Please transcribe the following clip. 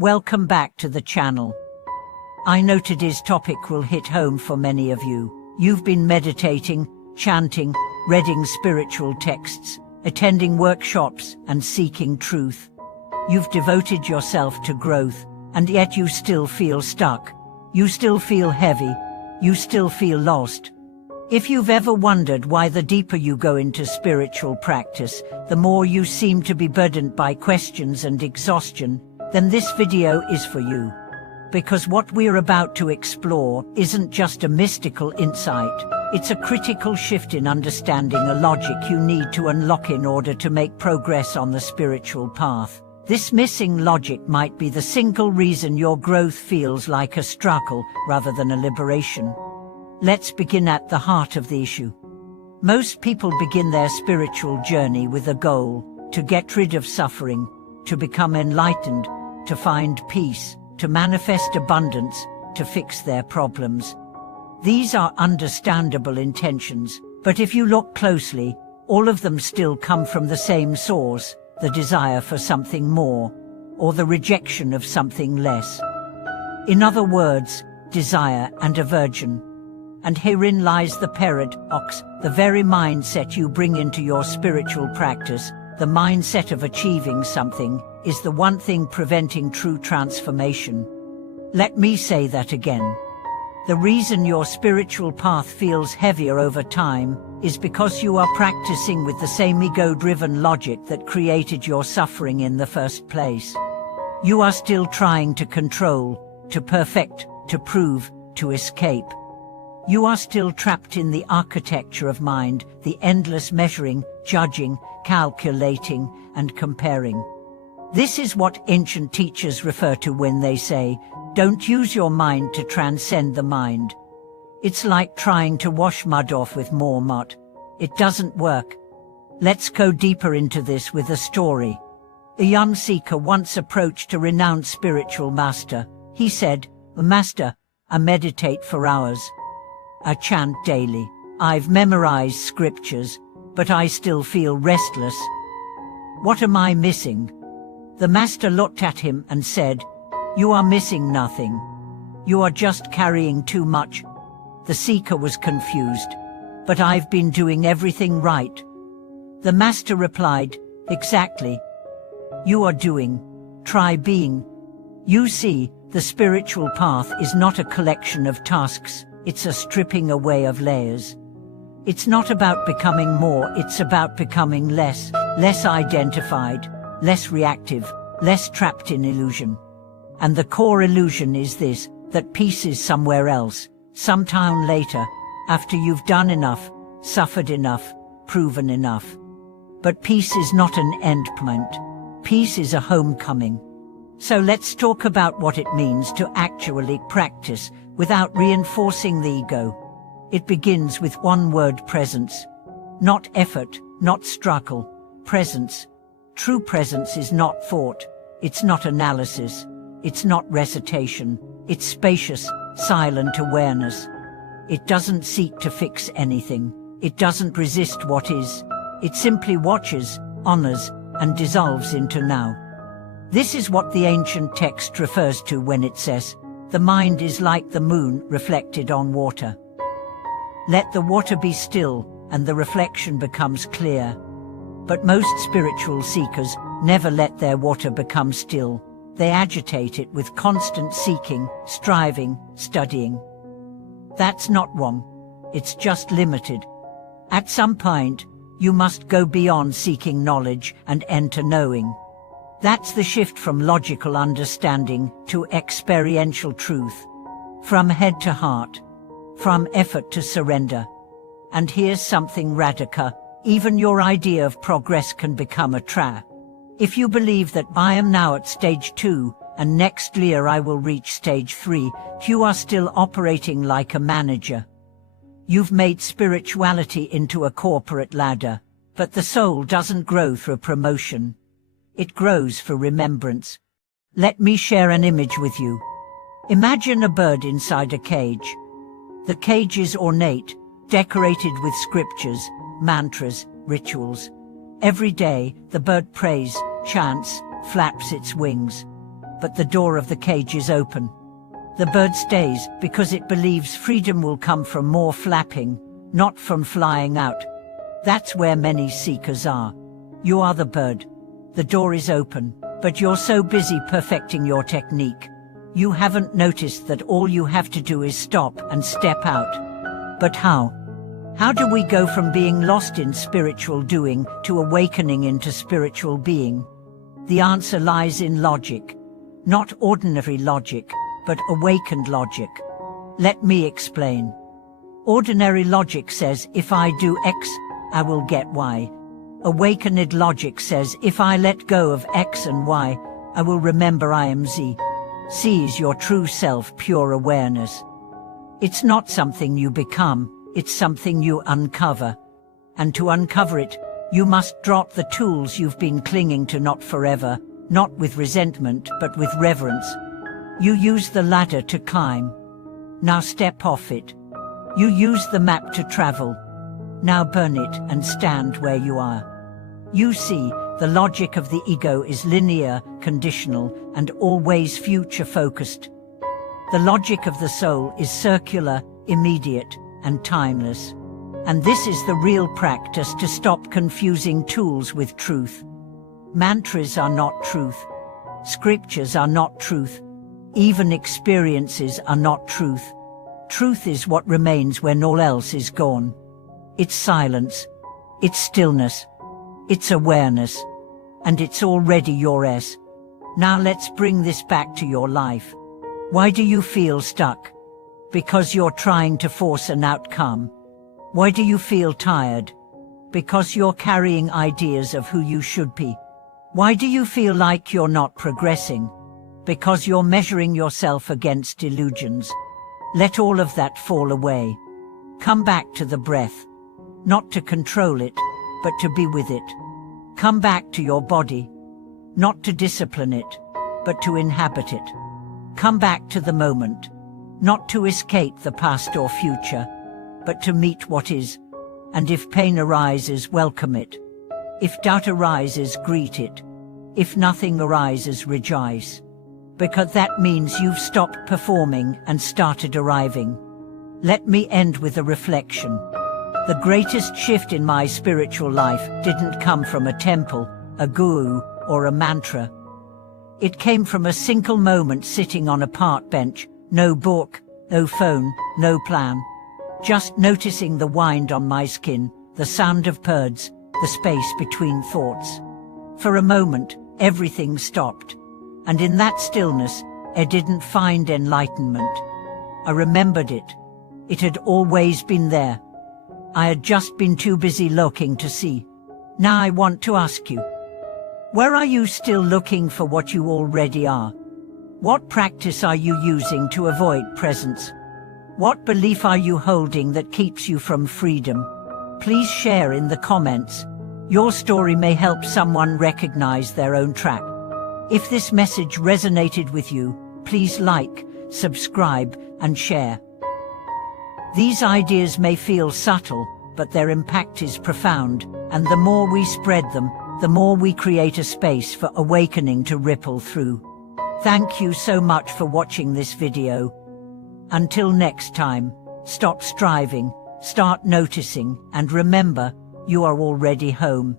Welcome back to the channel. I know today's topic will hit home for many of you. You've been meditating, chanting, reading spiritual texts, attending workshops, and seeking truth. You've devoted yourself to growth, and yet you still feel stuck. You still feel heavy. You still feel lost. If you've ever wondered why the deeper you go into spiritual practice, the more you seem to be burdened by questions and exhaustion, then this video is for you. Because what we're about to explore isn't just a mystical insight, it's a critical shift in understanding a logic you need to unlock in order to make progress on the spiritual path. This missing logic might be the single reason your growth feels like a struggle rather than a liberation. Let's begin at the heart of the issue. Most people begin their spiritual journey with a goal: to get rid of suffering, to become enlightened, to find peace, to manifest abundance, to fix their problems. These are understandable intentions, but if you look closely, all of them still come from the same source: the desire for something more, or the rejection of something less. In other words, desire and aversion. And herein lies the paradox: the very mindset you bring into your spiritual practice, the mindset of achieving something, is the one thing preventing true transformation. Let me say that again. The reason your spiritual path feels heavier over time is because you are practicing with the same ego-driven logic that created your suffering in the first place. You are still trying to control, to perfect, to prove, to escape. You are still trapped in the architecture of mind, the endless measuring, judging, calculating, and comparing. This is what ancient teachers refer to when they say, "Don't use your mind to transcend the mind." It's like trying to wash mud off with more mud. It doesn't work. Let's go deeper into this with a story. A young seeker once approached a renowned spiritual master. He said, "Master, I meditate for hours. I chant daily. I've memorized scriptures, but I still feel restless. What am I missing?" The master looked at him and said, "You are missing nothing. You are just carrying too much." The seeker was confused. "But I've been doing everything right." The master replied, "Exactly. You are doing. Try being." You see, the spiritual path is not a collection of tasks, it's a stripping away of layers. It's not about becoming more, it's about becoming less, less identified, less reactive, less trapped in illusion. And the core illusion is this: that peace is somewhere else, sometime later, after you've done enough, suffered enough, proven enough. But peace is not an endpoint. Peace is a homecoming. So let's talk about what it means to actually practice without reinforcing the ego. It begins with one word: presence. Not effort, not struggle. Presence. True presence is not thought. It's not analysis. It's not recitation. It's spacious, silent awareness. It doesn't seek to fix anything. It doesn't resist what is. It simply watches, honors, and dissolves into now. This is what the ancient text refers to when it says, "The mind is like the moon reflected on water. Let the water be still, and the reflection becomes clear." But most spiritual seekers never let their water become still. They agitate it with constant seeking, striving, studying. That's not wrong. It's just limited. At some point, you must go beyond seeking knowledge and enter knowing. That's the shift from logical understanding to experiential truth. From head to heart. From effort to surrender. And here's something radical. Even your idea of progress can become a trap. If you believe that I am now at stage 2, and next year I will reach stage 3, you are still operating like a manager. You've made spirituality into a corporate ladder, but the soul doesn't grow through promotion. It grows for remembrance. Let me share an image with you. Imagine a bird inside a cage. The cage is ornate, decorated with scriptures, mantras, rituals. Every day, the bird prays, chants, flaps its wings. but the door of the cage is open. The bird stays because it believes freedom will come from more flapping, not from flying out. That's where many seekers are. You are the bird. The door is open, but you're so busy perfecting your technique. You haven't noticed that all you have to do is stop and step out. But how? How do we go from being lost in spiritual doing to awakening into spiritual being? The answer lies in logic. Not ordinary logic, but awakened logic. Let me explain. Ordinary logic says if I do X, I will get Y. Awakened logic says if I let go of X and Y, I will remember I am Z. Seize your true self, pure awareness. It's not something you become, it's something you uncover. And to uncover it, you must drop the tools you've been clinging to, not forever, not with resentment, but with reverence. You use the ladder to climb. Now step off it. You use the map to travel. Now burn it and stand where you are. You see, the logic of the ego is linear, conditional, and always future-focused. The logic of the soul is circular, immediate, and timeless. And this is the real practice to stop confusing tools with truth. Mantras are not truth. Scriptures are not truth. Even experiences are not truth. Truth is what remains when all else is gone. It's silence. It's stillness. It's awareness. And it's already yours. Now let's bring this back to your life. Why do you feel stuck? Because you're trying to force an outcome. Why do you feel tired? Because you're carrying ideas of who you should be. Why do you feel like you're not progressing? Because you're measuring yourself against illusions. Let all of that fall away. Come back to the breath. Not to control it, but to be with it. Come back to your body. Not to discipline it, but to inhabit it. Come back to the moment. Not to escape the past or future, but to meet what is. And if pain arises, welcome it. If doubt arises, greet it. If nothing arises, rejoice. Because that means you've stopped performing and started arriving. Let me end with a reflection. The greatest shift in my spiritual life didn't come from a temple, a guru, or a mantra. It came from a single moment sitting on a park bench, no book, no phone, no plan. Just noticing the wind on my skin, the sound of birds, the space between thoughts. For a moment, everything stopped. And in that stillness, I didn't find enlightenment. I remembered it. It had always been there. I had just been too busy looking to see. Now I want to ask you, where are you still looking for what you already are? What practice are you using to avoid presence? What belief are you holding that keeps you from freedom? Please share in the comments. Your story may help someone recognize their own track. If this message resonated with you, please like, subscribe, and share. These ideas may feel subtle, but their impact is profound, and the more we spread them, the more we create a space for awakening to ripple through. Thank you so much for watching this video. Until next time, stop striving, start noticing, and remember, you are already home.